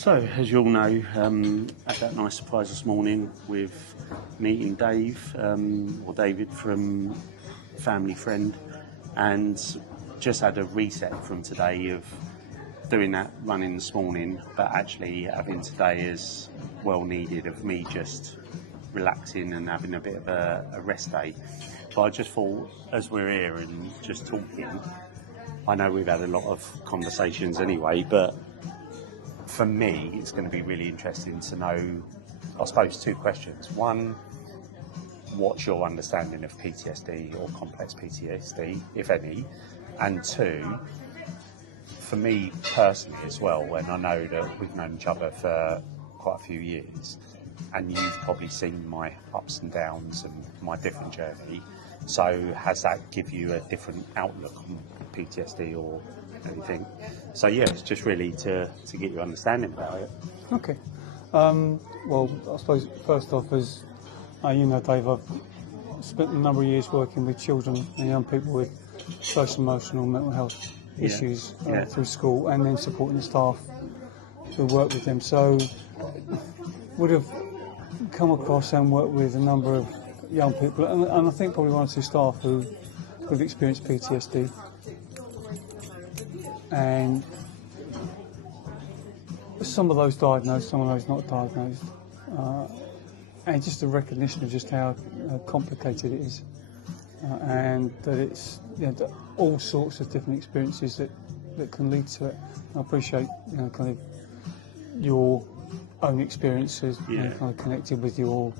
So, as you all know, had that nice surprise this morning with meeting Dave, or David from Family Friend, and just had a reset from today of doing that running this morning, but actually having today as well needed of me just relaxing and having a bit of a rest day. But I just thought, as we're here and just talking, I know we've had a lot of conversations anyway, but for me, it's going to be really interesting to know, I suppose, two questions. One, what's your understanding of PTSD or complex PTSD, if any? And two, for me personally as well, when I know that we've known each other for quite a few years, and you've probably seen my ups and downs and my different journey, so has that give you a different outlook on PTSD or anything? So yeah, it's just really to get your understanding about it. Okay. Well, I suppose first off, as you know, Dave, I've spent a number of years working with children and young people with social, emotional, mental health issues through school, and then supporting the staff who work with them. So would have come across and worked with a number of young people, and I think probably one or two staff who've experienced PTSD. And some of those diagnosed, some of those not diagnosed, and just a recognition of just how complicated it is, and that it's that all sorts of different experiences that can lead to it. I appreciate kind of your own experiences, kind of connected with your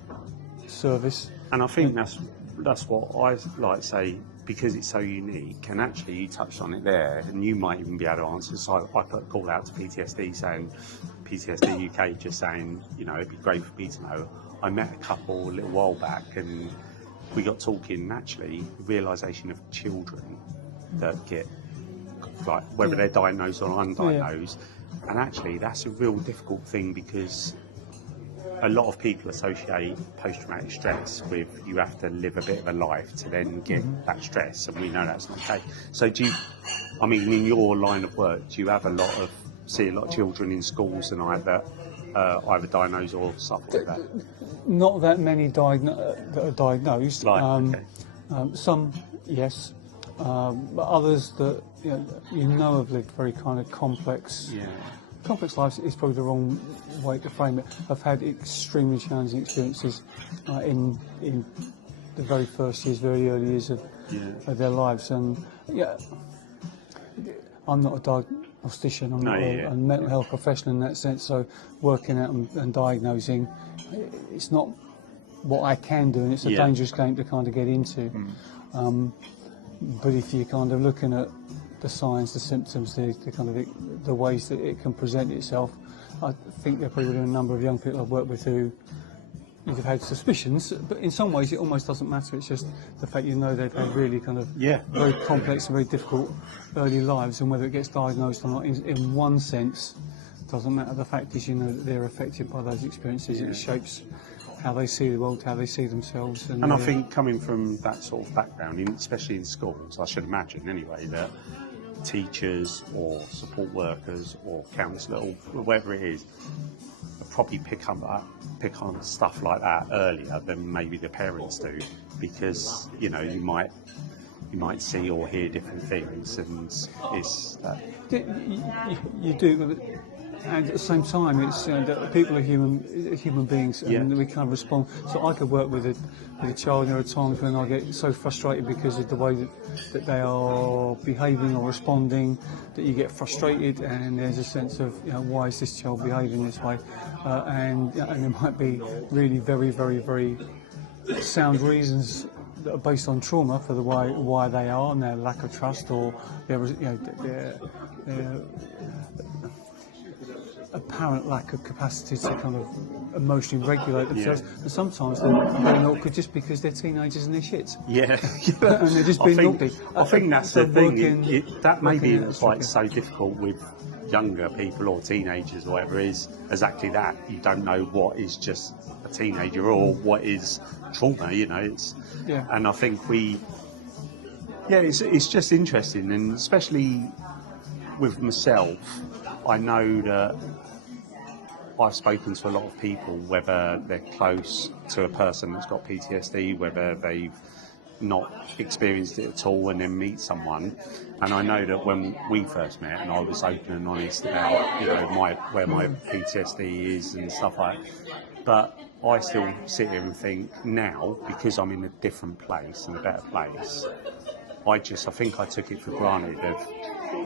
service. And I think that's what I like to say, because it's so unique, and actually you touched on it there, and you might even be able to answer. So I put a call out to PTSD saying, PTSD UK, just saying, it'd be great for me to know. I met a couple a little while back, and we got talking, and actually the realisation of children that get, like, whether they're diagnosed or undiagnosed, and actually that's a real difficult thing, because a lot of people associate post-traumatic stress with you have to live a bit of a life to then get that stress, and we know that's not the case. So in your line of work, do you have see a lot of children in schools and either diagnosed or stuff like that? Not that many that are diagnosed. Right, some, yes, but others that have lived very kind of complex. Yeah. Complex lives is probably the wrong way to frame it. I've had extremely challenging experiences in the very first years, very early years of their lives, and I'm not a diagnostician. I'm not a mental health professional in that sense. So working out and diagnosing, it's not what I can do, and it's a dangerous game to kind of get into. But if you're kind of looking at the signs, the symptoms, the ways that it can present itself, I think there probably been a number of young people I've worked with who have had suspicions, but in some ways it almost doesn't matter. It's just the fact they've had really kind of very complex and very difficult early lives, and whether it gets diagnosed or not, in one sense, doesn't matter. The fact is, that they're affected by those experiences. It shapes how they see the world, how they see themselves. And I think coming from that sort of background, especially in schools, I should imagine anyway, that teachers or support workers or counsellor or whatever it is probably pick on stuff like that earlier than maybe the parents do, because you might see or hear different things, and it's that you do. And at the same time, it's that people are human beings, and we kind of respond. So I could work with a child. There are times when I get so frustrated because of the way that they are behaving or responding, that you get frustrated, and there's a sense of why is this child behaving this way, and there might be really very, very, very sound reasons that are based on trauma for the why they are, and their lack of trust, or their apparent lack of capacity to kind of emotionally regulate themselves, and sometimes they're awkward just because they're teenagers and they're shits. And they're just being naughty. I think that's the thing. That may be quite so difficult with younger people or teenagers or whatever, is exactly that. You don't know what is just a teenager or what is trauma. And I think it's just interesting, and especially with myself, I know that I've spoken to a lot of people, whether they're close to a person that's got PTSD, whether they've not experienced it at all, and then meet someone. And I know that when we first met, and I was open and honest about, you know, where my PTSD is and stuff like that, but I still sit here and think now, because I'm in a different place and a better place, I think I took it for granted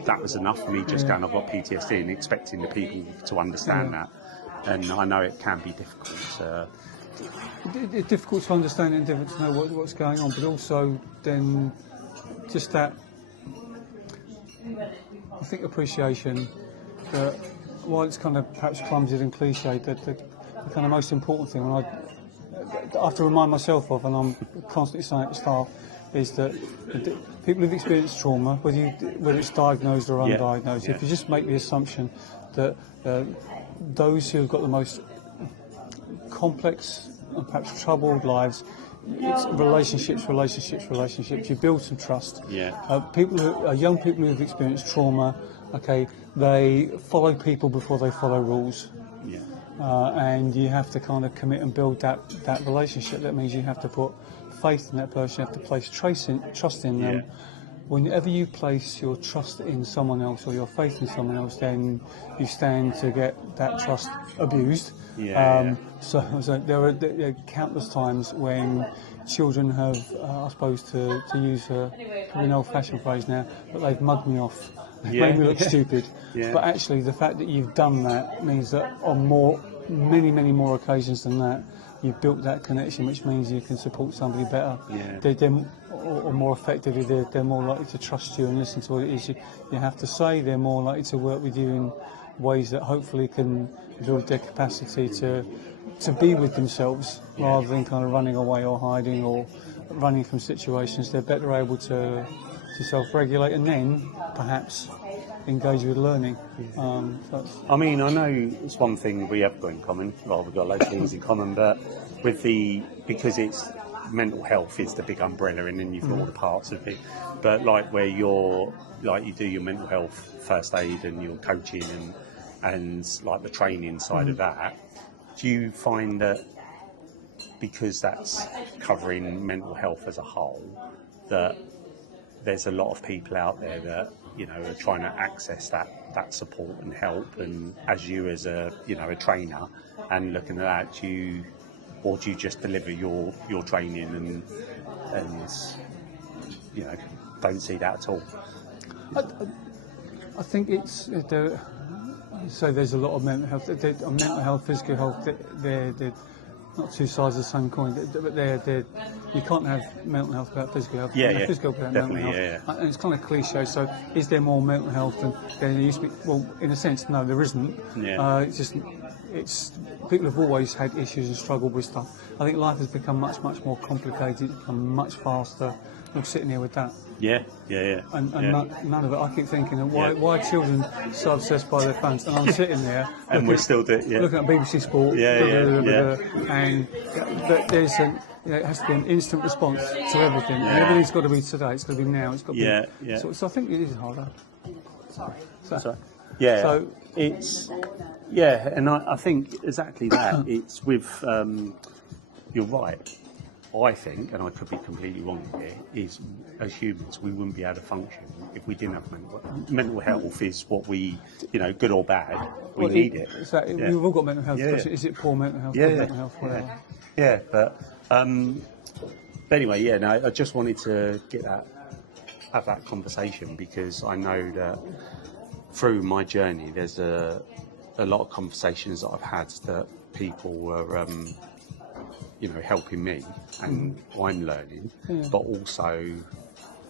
that was enough for me just going, I've got PTSD, and expecting the people to understand that. And I know it can be difficult. It's difficult to understand and difficult to know what's going on, but also then just that, I think, appreciation that while it's kind of perhaps clumsy and cliched, that the kind of most important thing, I have to remind myself of, and I'm constantly saying it to staff, is that people who've experienced trauma, whether it's diagnosed or undiagnosed, if you just make the assumption that those who've got the most complex and perhaps troubled lives, it's relationships. You build some trust. Young people who've experienced trauma, okay, they follow people before they follow rules. And you have to kind of commit and build that relationship. That means you have to put faith in that person, you have to place trust in them. Whenever you place your trust in someone else or your faith in someone else, then you stand to get that trust abused. So there are countless times when children have, I suppose, to use an old-fashioned phrase now, but they've mugged me off. They've made me look stupid. But actually, the fact that you've done that means that on many more occasions than that, you've built that connection, which means you can support somebody better. Or more effectively, they're more likely to trust you and listen to what it is you have to say. They're more likely to work with you in ways that hopefully can build their capacity to be with themselves rather than kind of running away or hiding or running from situations. They're better able to self-regulate and then perhaps engage with learning. I mean, I know it's one thing we have got in common. Well, we've got loads of things in common, but because it's mental health is the big umbrella, and then you've got all the parts of it. But like where you do your mental health first aid and your coaching and like the training side of that, do you find that because that's covering mental health as a whole, that there's a lot of people out there that, you know, are trying to access that support and help, and as you as a trainer and looking at that, do you just deliver your training and you know, don't see that at all? I think it's so there's a lot of mental health. Mental health, physical health, they're not two sides of the same coin, but you can't have mental health without physical health. Physical without mental health. And it's kind of cliche. So, is there more mental health than there used to be? Well, in a sense, no, there isn't. It's people have always had issues and struggled with stuff. I think life has become much more complicated, become much faster. I'm sitting here with that. And none of it. I keep thinking, why are children so obsessed by their phones? And I'm sitting there, and we're still looking at BBC Sport, and there's it has to be an instant response to everything. And everything's got to be today. It's got to be now. It's got to be. So I think it is harder. So it's and I think exactly that. It's with you're right. I think, and I could be completely wrong here, is as humans we wouldn't be able to function if we didn't have mental health. Is what we, good or bad, we need it. Exactly. We've all got mental health. Is it poor mental health? Good mental health, whatever. But anyway, I just wanted to have that conversation, because I know that through my journey there's a lot of conversations that I've had that people were helping me, and I'm learning, but also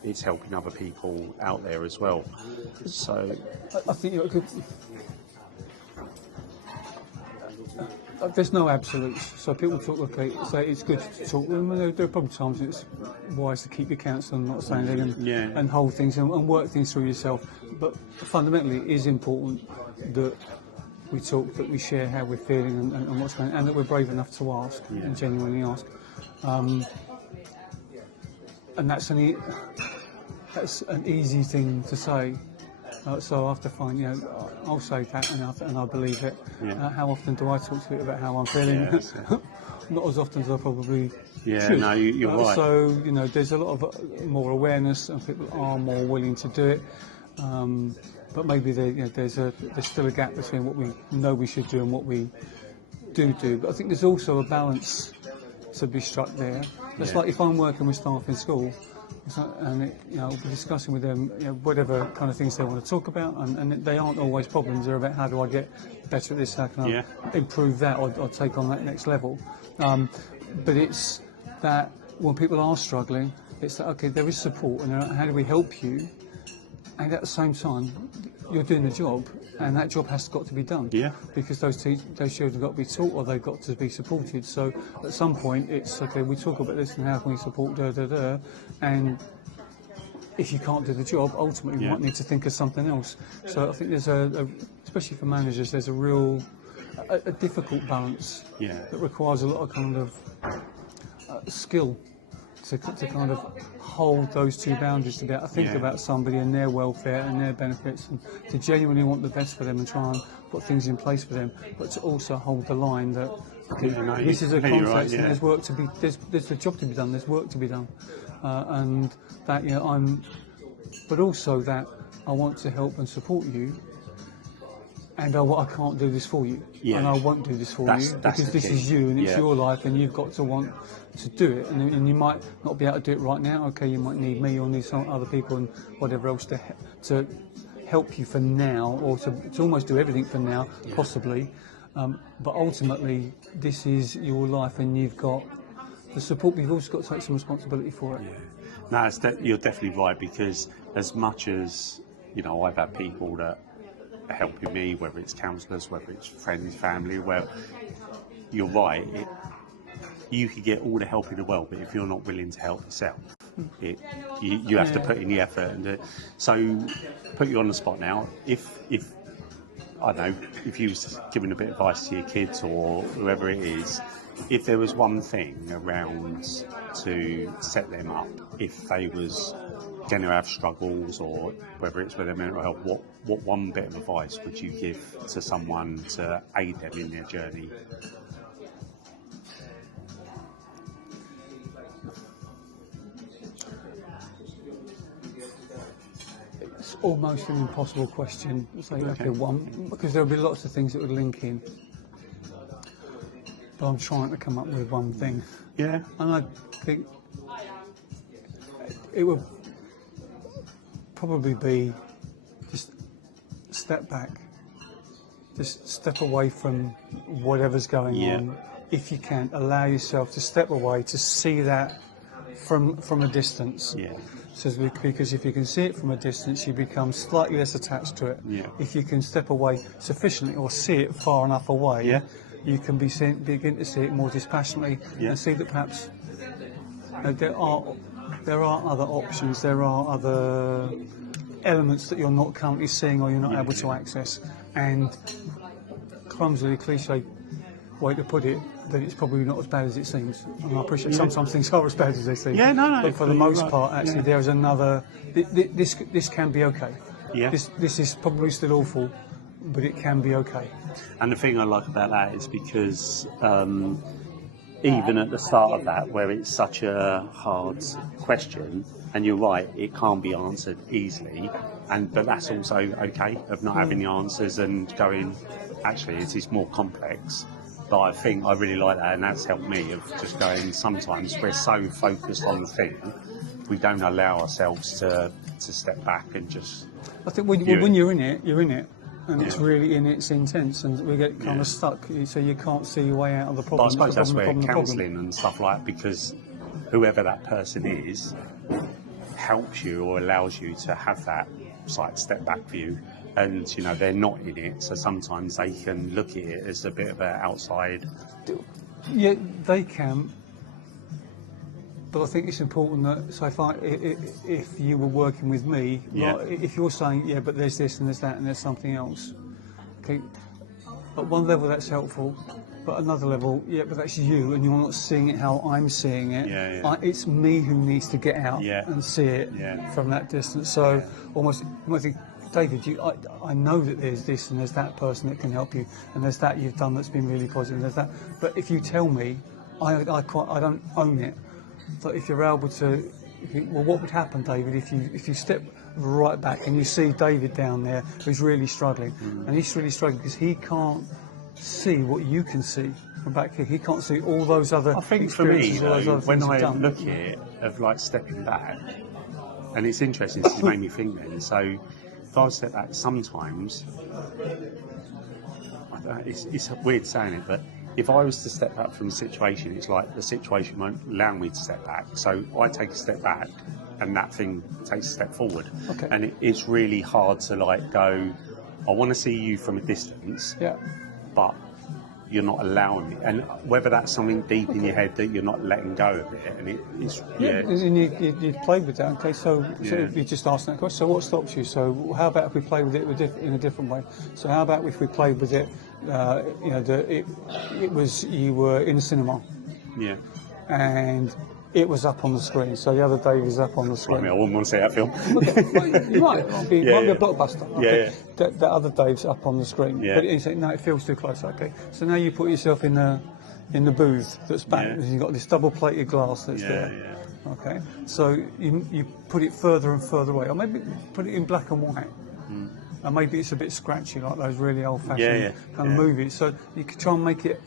it's helping other people out there as well. So I think there's no absolutes. So people talk, say it's good to talk. There are probably times it's wise to keep your counsel and not say anything and hold things and work things through yourself. But fundamentally, it is important that we talk, that we share how we're feeling and what's going on, and that we're brave enough to ask and genuinely ask. And that's an easy thing to say, So I have to find, I'll say that and I believe it. Yeah. How often do I talk to it about how I'm feeling? Yeah, that's it. Not as often as I probably Yeah, should. no, you're right. So, there's a lot of more awareness and people are more willing to do it. But maybe there's still a gap between what we know we should do and what we do. But I think there's also a balance to be struck there. It's like if I'm working with staff in school, and I'll be discussing with them whatever kind of things they want to talk about, and they aren't always problems. They're about how do I get better at this, how can I improve that or take on that next level. But it's that when people are struggling, it's that, okay, there is support, and how do we help you? And at the same time, you're doing the job, and that job has got to be done. Yeah. Because those children have got to be taught, or they've got to be supported. So at some point, it's okay. We talk about this, and how can we support? And if you can't do the job, ultimately you might need to think of something else. So I think there's especially for managers, there's a real difficult balance that requires a lot of kind of skill to kind of hold those two boundaries together. Think about somebody and their welfare and their benefits, and to genuinely want the best for them and try and put things in place for them, but to also hold the line that this is a context and there's work to be, there's a job to be done, there's work to be done, and that but also that I want to help and support you. And I can't do this for you, and I won't do this for you because this is you and it's your life, and you've got to want to do it. And you might not be able to do it right now. Okay, you might need me or need some other people and whatever else to help you for now, or to almost do everything for now, possibly. But ultimately, this is your life, and you've got the support. You've also got to take some responsibility for it. No, you're definitely right, because as much as I've had people that helping me, whether it's counsellors, whether it's friends, family, well, you're right, you could get all the help in the world, but if you're not willing to help yourself, you have to put in the effort. And so put you on the spot now, if I don't know, if you was giving a bit of advice to your kids or whoever it is, if there was one thing around to set them up, if they was going to have struggles, or whether it's with their mental health, what one bit of advice would you give to someone to aid them in their journey? It's almost an impossible question to say, okay, one, because there'll be lots of things that would link in. But I'm trying to come up with one thing. Yeah. And I think it would probably be just step back, just step away from whatever's going on. If you can, allow yourself to step away, to see that from a distance. So because if you can see it from a distance, you become slightly less attached to it. If you can step away sufficiently or see it far enough away, you can begin to see it more dispassionately and see that perhaps there are other options, there are other elements that you're not currently seeing or you're not able to access. And clumsily, cliche way to put it, that it's probably not as bad as it seems. And I appreciate sometimes things are as bad as they seem. But for the most part, actually, there is another. This can be okay. This is probably still awful, but it can be okay. And the thing I like about that is because even at the start of that, where it's such a hard question, and you're right, it can't be answered easily, but that's also okay, of not having the answers and going, actually, it is more complex. But I think I really like that, and that's helped me, of just going, sometimes we're so focused on the thing, we don't allow ourselves to step back and just... I think when you're in it, you're in it. And it's really it's intense, and we get kind of stuck, so you can't see your way out of the problem. But I suppose that's where counselling and stuff like that, because whoever that person is helps you or allows you to have that step back view, and they're not in it, so sometimes they can look at it as a bit of an outside. Yeah, they can. But I think it's important that, so if you were working with me, if you're saying, but there's this and there's that and there's something else, okay, at one level that's helpful, but another level, but that's you and you're not seeing it how I'm seeing it. It's me who needs to get out and see it from that distance. So almost, I think David, I know that there's this and there's that person that can help you, and there's that you've done that's been really positive, and there's that. But if you tell me, I don't own it. But if you're able to, well, what would happen, David, if you step right back and you see David down there who's really struggling, and he's really struggling because he can't see what you can see from back here. He can't see all those other. I think for me, though, when I look done. at it, of like stepping back, and it's interesting, this made me think then. So if I step back, sometimes it's weird saying it, but if I was to step back from a situation, it's like the situation won't allow me to step back. So I take a step back, and that thing takes a step forward. Okay. And it's really hard to like go, I want to see you from a distance, Yeah. but you're not allowing me. And whether that's something deep in your head that you're not letting go of it, and it's And you played with that. Okay, so you just asked that question. So what stops you? So how about if we play with it in a different way? So how about if we played with it? It was you were in a cinema. Yeah. And it was up on the screen. So the other day was up on the screen. I mean, I wouldn't want to see that film. Okay, well, you might. It might be a blockbuster. Okay. Yeah. That other Dave's up on the screen. Yeah. But you say, no, it feels too close. Okay. So now you put yourself in the booth that's back. Yeah. You've got this double-plated glass that's there. Yeah. Okay. So you put it further and further away, or maybe put it in black and white. And maybe it's a bit scratchy, like those really old-fashioned kind of movies. So you could try and make it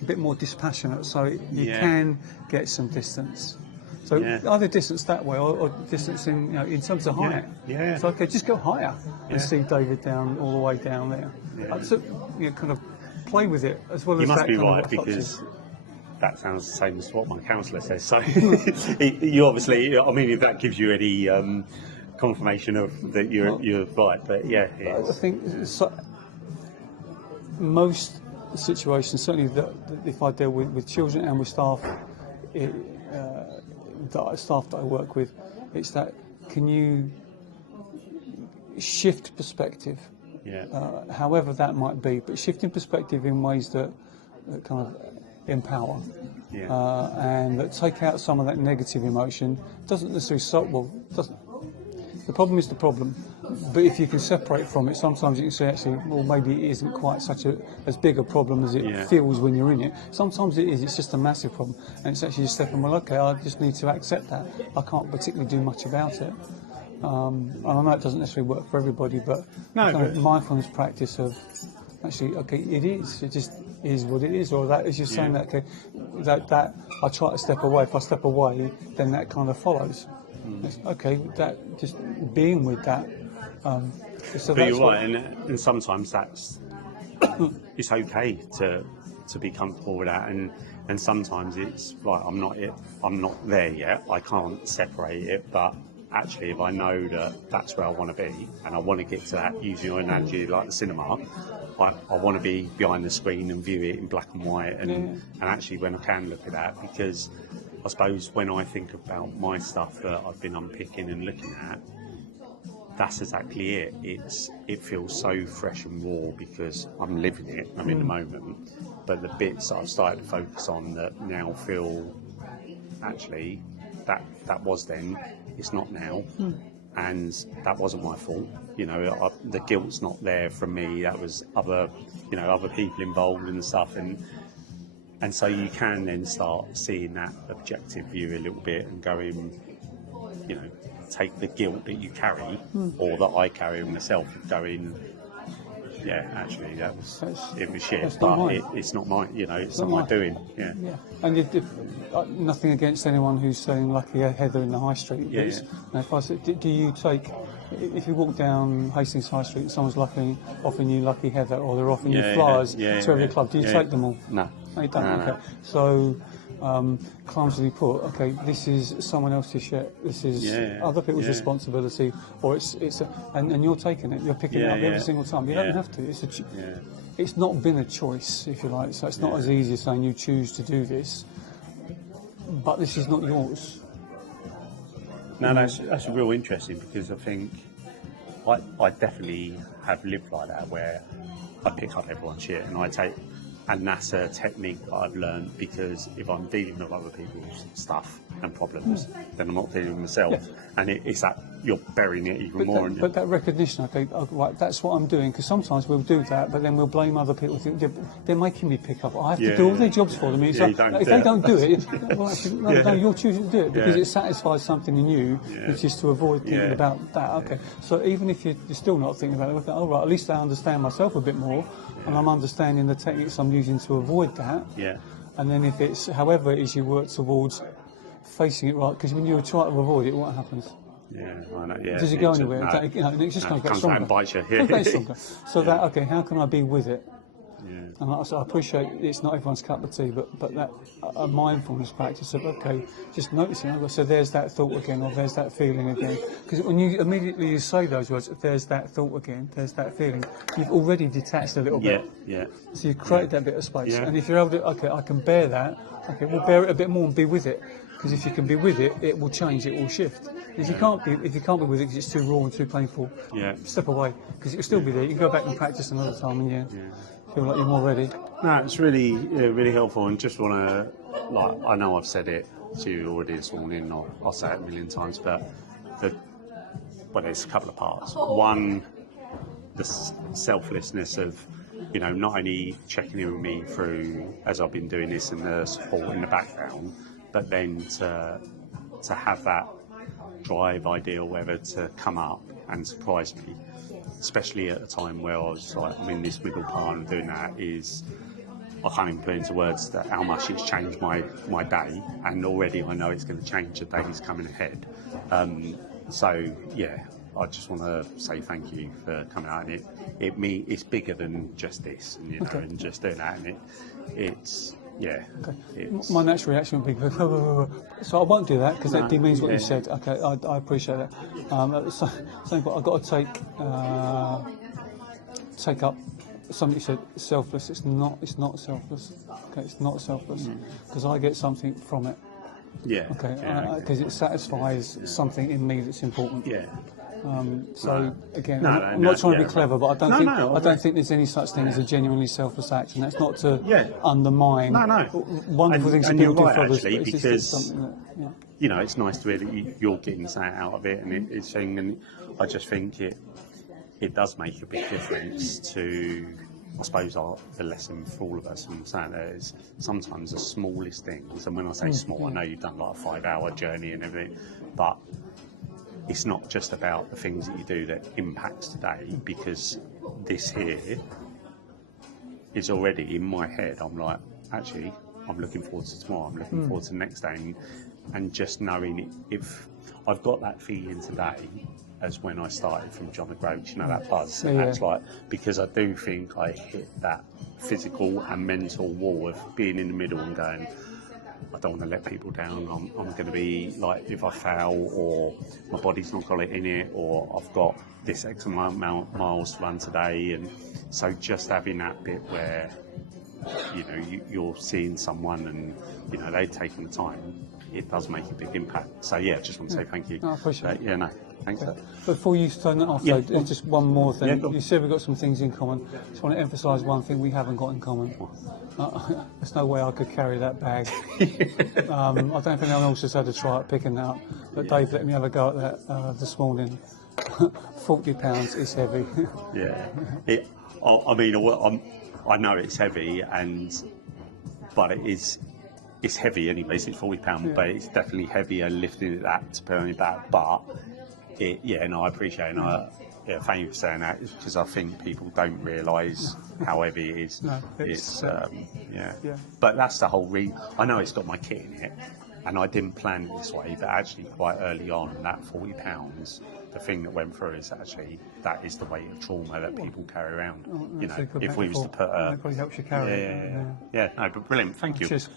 a bit more dispassionate, so you can get some distance. So either distance that way, or distance in terms of height. Yeah. So okay, just go higher and see David down all the way down there. Yeah. So kind of play with it as well as You must that be kind of right, what stops you. because that sounds the same as what my counsellor says. So you obviously, I mean, if that gives you any confirmation of that you're right, but I think most situations, certainly that if I deal with children and with staff, staff that I work with, it's that can you shift perspective, however that might be, but shifting perspective in ways that kind of empower and that take out some of that negative emotion. Doesn't necessarily the problem is the problem, but if you can separate from it, sometimes you can say, actually, well, maybe it isn't quite as big a problem as it feels when you're in it. Sometimes it is, it's just a massive problem, and it's actually just stepping, well, okay, I just need to accept that. I can't particularly do much about it. And I know it doesn't necessarily work for everybody, but mindfulness practice of, actually, okay, it just is what it is, or that is just saying that, okay, that I try to step away. If I step away, then that kind of follows. Okay, that just being with that. So but you're right, and sometimes that's it's okay to be comfortable with that, and sometimes it's right. I'm not there yet. I can't separate it, but actually, if I know that that's where I want to be, and I want to get to that, using your analogy like the cinema, I want to be behind the screen and view it in black and white, and actually when I can look at that, because I suppose when I think about my stuff that I've been unpicking and looking at, that's exactly it. It feels so fresh and raw because I'm living it, I'm in the moment, but the bits that I've started to focus on that now feel, actually, that was then, it's not now, and that wasn't my fault. The guilt's not there from me. That was other people involved in the stuff, and so you can then start seeing that objective view a little bit and going, take the guilt that you carry or that I carry myself, going, actually it was shit, but it's not my, it's not my doing. Yeah. And nothing against anyone who's selling Lucky Heather in the high street. If I said, do you take, if you walk down Hastings High Street and someone's offering you Lucky Heather, or they're offering you flyers to every club, do you take them all? No. No, you don't. Okay. So, clumsily put, okay, this is someone else's shit. This is other people's responsibility, or and you're taking it. You're picking it up every single time. You don't have to. It's not been a choice, if you like. So it's not as easy as saying you choose to do this, but this is not yours. No, that's real interesting, because I think I definitely have lived like that, where I pick up everyone's shit and I take. And that's a technique that I've learned, because if I'm dealing with other people's stuff and problems, then I'm not dealing with myself. And it's that you're burying it even more. But that recognition, okay, right, that's what I'm doing, because sometimes we'll do that, but then we'll blame other people. Think they're making me pick up. I have to do all their jobs for them. It's like, if they don't do it, well, actually, no, you're choosing to do it because it satisfies something in you, which is to avoid thinking about that. Okay, so even if you're still not thinking about it, okay, all right, at least I understand myself a bit more, and I'm understanding the techniques I'm using to avoid that. Yeah. And then if it's however it is you work towards facing it right, because when you try to avoid it, what happens? Yeah, I know. Yeah. Does it go anywhere? It just comes back stronger. And bites you. So that, okay, how can I be with it? Yeah. And I appreciate it's not everyone's cup of tea, but that a mindfulness practice of, okay, just noticing, so there's that thought again, or there's that feeling again. Because when you immediately say those words, there's that thought again, there's that feeling, you've already detached a little bit. Yeah. So you've created that bit of space. And if you're able to, okay, I can bear that, okay, we'll bear it a bit more and be with it. Because if you can be with it, it will change, it will shift. If you can't be with it because it's too raw and too painful, step away, because it'll still be there. You can go back and practice another time, and feel like you're more ready. No, it's really, really helpful, and just want to, I know I've said it to you already this morning, or I'll say it a million times, but there's a couple of parts. One, the selflessness of, not only checking in with me through, as I've been doing this, and the support in the background, but then to have that drive, idea, or whatever, to come up and surprise me, especially at a time where I was like, I'm in this middle part and doing that, I can't even put into words that how much it's changed my day, and already I know it's going to change the days coming ahead. I just want to say thank you for coming out, and it's bigger than just this, and and just doing that, and it's. Yeah. Okay. My natural reaction would be, so I won't do that because that demeans what you said. Okay, I appreciate that. So I've got to take up something you said. Selfless. It's not selfless. Okay, it's not selfless because I get something from it. Yeah. Okay. Because it satisfies something in me that's important. Yeah. Again, I'm not trying to be clever, but I don't think there's any such thing as a genuinely selfless action. That's not to undermine wonderful things people do for others. Actually, because it's nice to hear that you're getting something out of it, and it's thing, and I just think it does make a big difference to, I suppose, the lesson for all of us from saying that is sometimes the smallest things, and when I say small, I know you've done like a 5-hour journey and everything, but it's not just about the things that you do that impacts today, because this here is already in my head. I'm like, actually, I'm looking forward to tomorrow. I'm looking forward to the next day, and just knowing if I've got that feeling today as when I started from John McGroach, that buzz. And that's like, because I do think I hit that physical and mental wall of being in the middle and going, I don't want to let people down. I'm going to be like, if I fail, or my body's not got it in it, or I've got this X amount of miles to run today. And so just having that bit where, you're seeing someone and, they've taken the time, it does make a big impact. So, just want to say thank you. I appreciate it. Thanks. Okay. Before you turn that off, just one more thing. You said we've got some things in common. Just want to emphasise one thing we haven't got in common. There's no way I could carry that bag. I don't think anyone else has had a try at picking that up. But Dave let me have a go at that this morning. 40 pounds is heavy. I know it's heavy, but it's heavy anyways. It's £40, but it's definitely heavier lifting it that to put on your back. But I appreciate it. Thank you for saying that, because I think people don't realise how heavy it is. No, But that's the whole reason. I know it's got my kit in it, and I didn't plan it this way, but actually quite early on, that £40, the thing that went through is actually, that is the weight of trauma that people carry around. If we was to put it probably helps you carry it. But brilliant. Thank you. Cheers.